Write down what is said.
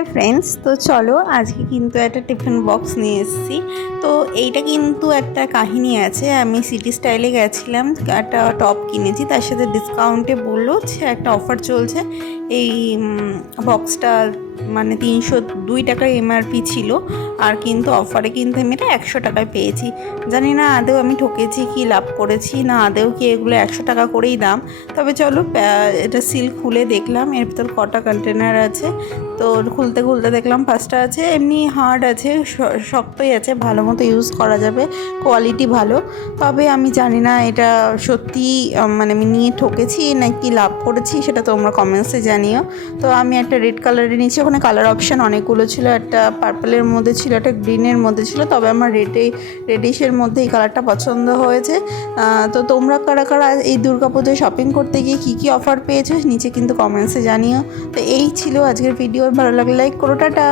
Hi friends, তো চলো আজকে কিন্তু একটা টিফিন বক্স নিয়ে এসেছি। তো এইটা কিন্তু একটা কাহিনী আছে। আমি সিটি স্টাইলে গেছিলাম, একটা টপ কিনেছি, তার সাথে ডিসকাউন্টে বললো যে একটা অফার চলছে। এই বক্সটা মানে 302 টাকার এমআরপি ছিল, আর কিন্তু অফারে কিন্তু আমি এটা 100 টাকায় পেয়েছি। জানি না আদৌ আমি ঠকেছি কি লাভ করেছি, না আদৌ কি এগুলো 100 টাকা করেই দাম। তবে চলো এটা সিল খুলে দেখলাম এর ভিতর কটা কন্টেনার আছে। তো খুলতে খুলতে দেখলাম 5টা আছে। এমনি হার্ড আছে, শক্তই আছে, ভালো মতো ইউজ করা যাবে, কোয়ালিটি ভালো। তবে আমি জানি না এটা সত্যি মানে আমি নিয়ে ঠকেছি নাকি লাভ করেছি, সেটা তোমরা কমেন্টসে জানিও। তো আমি একটা রেড কালারের নিয়েছি, ওখানে কালার অপশান অনেকগুলো ছিল, একটা পার্পলের মধ্যে ছিল, একটা গ্রিনের মধ্যে ছিল, তবে আমার রেডিশের মধ্যে এই কালারটা পছন্দ হয়েছে। তো তোমরা কারা কারা এই দুর্গাপুজোয় শপিং করতে গিয়ে কী অফার পেয়েছো নিচে কিন্তু কমেন্টসে জানিও। তো এই ছিল আজকের ভিডিও, ভালো লাগলে লাইক করো, টাটা।